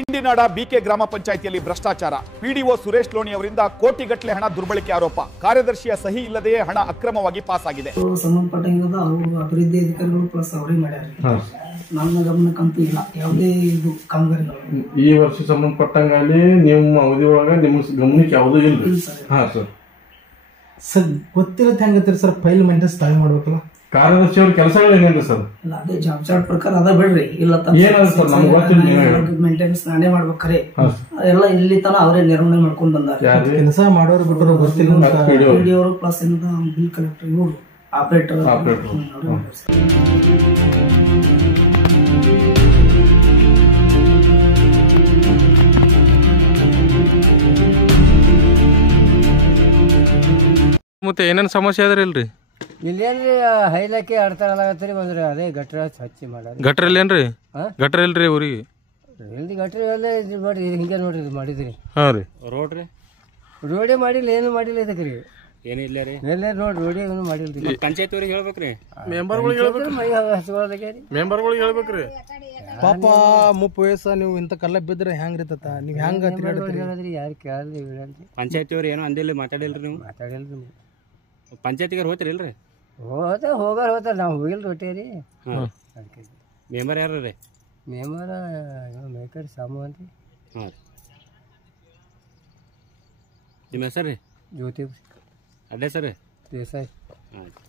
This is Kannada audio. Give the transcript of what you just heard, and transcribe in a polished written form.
ಹಿಂಡಿನಾಡ ಬಿಕೆ ಗ್ರಾಮ ಪಂಚಾಯಿತಿಯಲ್ಲಿ ಭ್ರಷ್ಟಾಚಾರ. ಪಿಡಿಒ ಸುರೇಶ್ ಲೋಣಿ ಅವರಿಂದ ಕೋಟಿಗಟ್ಟಲೆ ಹಣ ದುರ್ಬಳಕೆ ಆರೋಪ. ಕಾರ್ಯದರ್ಶಿಯ ಸಹಿ ಇಲ್ಲದೆಯೇ ಹಣ ಅಕ್ರಮವಾಗಿ ಪಾಸ್ ಆಗಿದೆ. ಸಂಬಂಧಪಟ್ಟಂಗ ಅವರು ಅಭಿವೃದ್ಧಿ ಅಧಿಕಾರಿಗಳು ಪ್ಲಸ್ ಅವರೇ ಮಾಡ್ಯಾರ. ನನ್ನ ಗಮನಕ್ಕಂತೂ ಇಲ್ಲ ಯಾವುದೇ ಇದು ಕಾಮಗಾರಿಗಳು. ಈ ವರ್ಷ ಸಂಬಂಧಪಟ್ಟಂಗಲ್ಲಿ ನಿಮ್ಮ ಅವಧಿ ಒಳಗ ನಿಮ್ಮ ಗಮನಕ್ಕೆ ಯಾವುದೂ ಇಲ್ಲ ಸರ್. ಗೊತ್ತಿರತ್ತೆ ಹೆಂಗತ್ತೀರಿ ಸರ್, ಫೈಲ್ ಮೇಂಟೆನ್ಸ್ ತಾವೇ ಮಾಡ್ಬೇಕಲ್ಲ. ಕಾರ್ಯದರ್ಶಿ ಅವ್ರ ಕೆಲಸಗಳು ಏನೇನ್ರಿ ಸರ್? ಅದೇ ಜಾಬ್ ಚಾರ್ಟ್ ಪ್ರಕಾರ ಅದ ಬಿಡ್ರಿ. ಇಲ್ಲ ಮೇಂಟೆನೆನ್ಸ್ ನಾನೇ ಮಾಡ್ಬೇಕಾರೆ ಎಲ್ಲ ಇಲ್ಲಿ ತನ ಅವರೇ ನಿರ್ವಹಣೆ ಮಾಡ್ಕೊಂಡ್ ಬಂದಾರೆ. ಕೆಲಸ ಮಾಡೋರು ಬಿಟ್ಟರು ಗೊತ್ತಿಲ್ಲ. ಪಿಡಿಒರು ಪ್ಲಸ್ ಬಿಲ್ ಕಲೆಕ್ಟರ್ ಇವರು ಆಪರೇಟರ್. ಮತ್ತೆ ಏನೇನು ಸಮಸ್ಯೆ ಅದ್ರಿ ಇಲ್ರಿ? ಇಲ್ಲೇನ್ರಿ ಹೈಲಕ್ಕೆ ಆಡ್ತಾರಲ್ಲಾಗತ್ರಿ ಬಂದ್ರಿ ಅದೇ ಗಟ್ರ ಹಚ್ಚಿ ಮಾಡೋದು. ಗಟ್ರ ಇಲ್ಲೇನ್ರಿ? ಗಟ್ರ ಇಲ್ರಿ ಊರಿಗೆ? ಎಲ್ಲಿ ಗಟ್ರ ಎಲ್ಲ ಮಾಡಿ ಹಿಂಗೆ ನೋಡ್ರಿ ಇದು ಮಾಡಿದ್ರಿ. ಹಾಂ ರೀ. ರೋಡೇ ಮಾಡಿಲ್ಲ, ಏನು ಮಾಡಿಲ್ಲ ಇದಕ್ಕೆ ರೀ. ಏನಿಲ್ಲ ರೀ ಎಲ್ಲ ನೋಡಿ ರೋಡಿ ಏನು ಮಾಡಿಲ್ರಿ. ಪಂಚಾಯತ್ ಅವ್ರಿಗೆ ಹೇಳ್ಬೇಕ್ರಿ, ಮೆಂಬರ್ಗಳಿಗೆ ಹೇಳ್ಬೇಕ್ರಿ. ಪಾಪ ಮುಪ್ಪ ವಯಸ್ಸ ನೀವು ಇಂತ ಕಲ್ಲ ಬಿದ್ರೆ ಹೆಂಗ್ ರೀತತ ನೀವ್ ಹೆಂಗ ಹೇಳಿದ್ರಿ ಯಾರು ಕೇಳಲ್ರಿ ಹೇಳಲ್ರಿ. ಪಂಚಾಯತ್ ಅವ್ರು ಏನೋ ಅಂದಿಲ್ಲ, ಮಾತಾಡಿಲ್ರಿ ನೀವು? ಮಾತಾಡಿಲ್ರಿ. ಪಂಚಾಯತಿಗೆ ಹೋಗ್ತೀರಿ ಇಲ್ರಿ? ಹೋಗಾರ ನಾವು ಹೋಗಿಲ್ರಿ ಹೊಟ್ಟೆ ರೀ. ಅದಕ್ಕೆ ಮೆಂಬರ್ ಯಾರು ರೀ? ಮೆಂಬರ ಮೇಕರ್ ಸಾಮು ಅಂತ್ರಿ. ಹಾಂ ರೀ. ನಿಮ್ಮ ಹೆಸರು ರೀ? ಜ್ಯೋತಿ. ಅಡ್ಡೆ ಸರ್ ದೇಸಾಯಿ. ಆಯ್ತು.